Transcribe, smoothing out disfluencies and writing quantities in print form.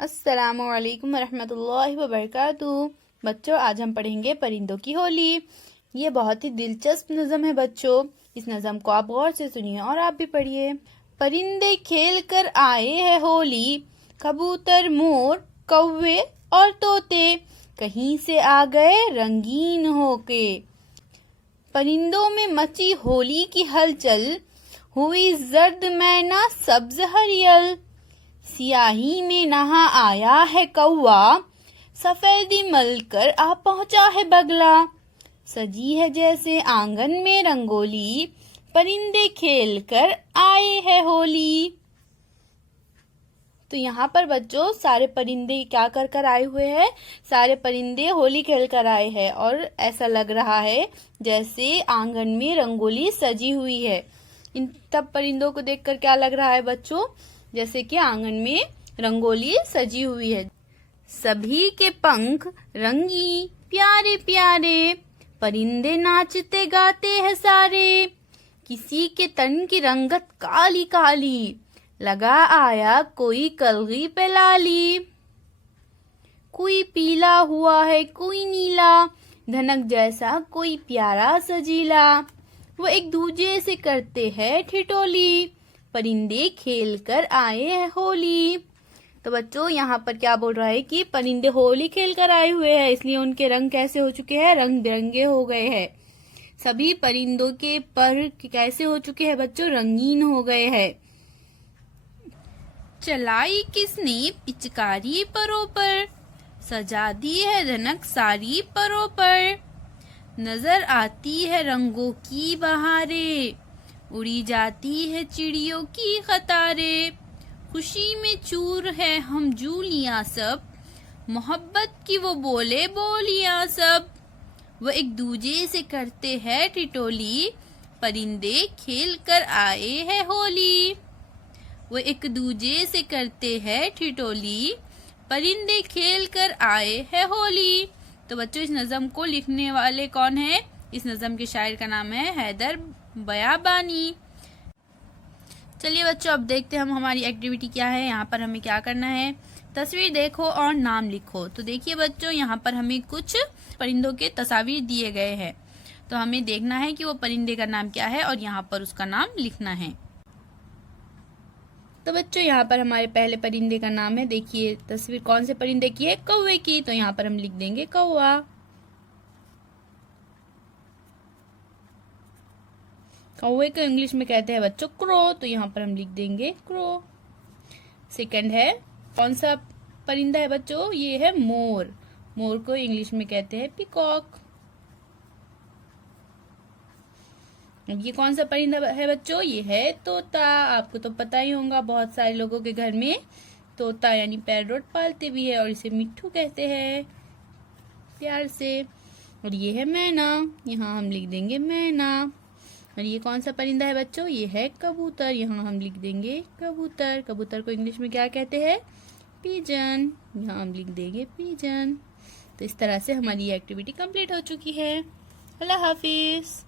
अस्सलामुअलैकुम वरहमतुल्लाहि वबरकातुहू। बच्चों, आज हम पढ़ेंगे परिंदों की होली। ये बहुत ही दिलचस्प नज़म है बच्चों। इस नज़म को आप गौर से सुनिए और आप भी पढ़िए। परिंदे खेल कर आए हैं होली, कबूतर मोर कौवे और तोते कहीं से आ गए रंगीन होके। परिंदों में मची होली की हलचल, हुई जर्द मैना सब्ज हरियल। सियाही में नहा आया है कौवा, सफेदी मलकर आ पहुंचा है बगला। सजी है जैसे आंगन में रंगोली, परिंदे खेल कर आए हैं होली। तो यहाँ पर बच्चों सारे परिंदे क्या कर कर आए हुए हैं? सारे परिंदे होली खेल कर आए हैं और ऐसा लग रहा है जैसे आंगन में रंगोली सजी हुई है। इन सब परिंदों को देखकर क्या लग रहा है बच्चों? जैसे कि आंगन में रंगोली सजी हुई है। सभी के पंख रंगी प्यारे प्यारे, परिंदे नाचते गाते हैं सारे। किसी के तन की रंगत काली काली, लगा आया कोई कलगी पे लाली। कोई पीला हुआ है कोई नीला, धनक जैसा कोई प्यारा सजीला। वो एक दूजे से करते हैं ठिठोली, परिंदे खेल कर आए हैं होली। तो बच्चों यहाँ पर क्या बोल रहा है कि परिंदे होली खेल कर आए हुए हैं, इसलिए उनके रंग कैसे हो चुके हैं? रंग बिरंगे हो गए हैं। सभी परिंदों के पर कैसे हो चुके हैं बच्चों? रंगीन हो गए हैं। चलाई किसने पिचकारी परों पर, सजा दी है धनक सारी परों पर। नजर आती है रंगों की बहारें, उड़ी जाती है चिड़ियों की कतारें। खुशी में चूर है हम जूलियां सब, मोहब्बत की वो बोले बोलियां सब। वो एक दूजे से करते हैं ठिठोली, परिंदे खेल कर आए हैं होली। वो एक दूजे से करते हैं ठिठोली, परिंदे खेल कर आए हैं होली। तो बच्चों इस नज़म को लिखने वाले कौन है? इस नज़म के शायर का नाम है हैदर बयाबानी। चलिए बच्चों अब देखते हैं हम हमारी एक्टिविटी क्या है। यहाँ पर हमें क्या करना है? तस्वीर देखो और नाम लिखो। तो देखिए बच्चों यहाँ पर हमें कुछ परिंदों के तस्वीर दिए गए हैं, तो हमें देखना है कि वो परिंदे का नाम क्या है और यहाँ पर उसका नाम लिखना है। तो बच्चों यहाँ पर हमारे पहले परिंदे का नाम है। देखिए तस्वीर कौन से परिंदे की है? कौवे की। तो यहाँ पर हम लिख देंगे कौवा। कौवे को इंग्लिश में कहते हैं बच्चों क्रो, तो यहाँ पर हम लिख देंगे क्रो। सेकंड है कौन सा परिंदा है बच्चों? ये है मोर। मोर को इंग्लिश में कहते हैं पीकॉक। अब ये कौन सा परिंदा है बच्चों? ये है तोता। आपको तो पता ही होगा, बहुत सारे लोगों के घर में तोता यानी पैरोट पालते भी है और इसे मिट्ठू कहते हैं प्यार से। और ये है मैना, यहाँ हम लिख देंगे मैना। और ये कौन सा परिंदा है बच्चों? ये है कबूतर, यहाँ हम लिख देंगे कबूतर। कबूतर को इंग्लिश में क्या कहते हैं? पीजन, यहाँ हम लिख देंगे पीजन। तो इस तरह से हमारी ये एक्टिविटी कंप्लीट हो चुकी है। अल्लाह हाफिज।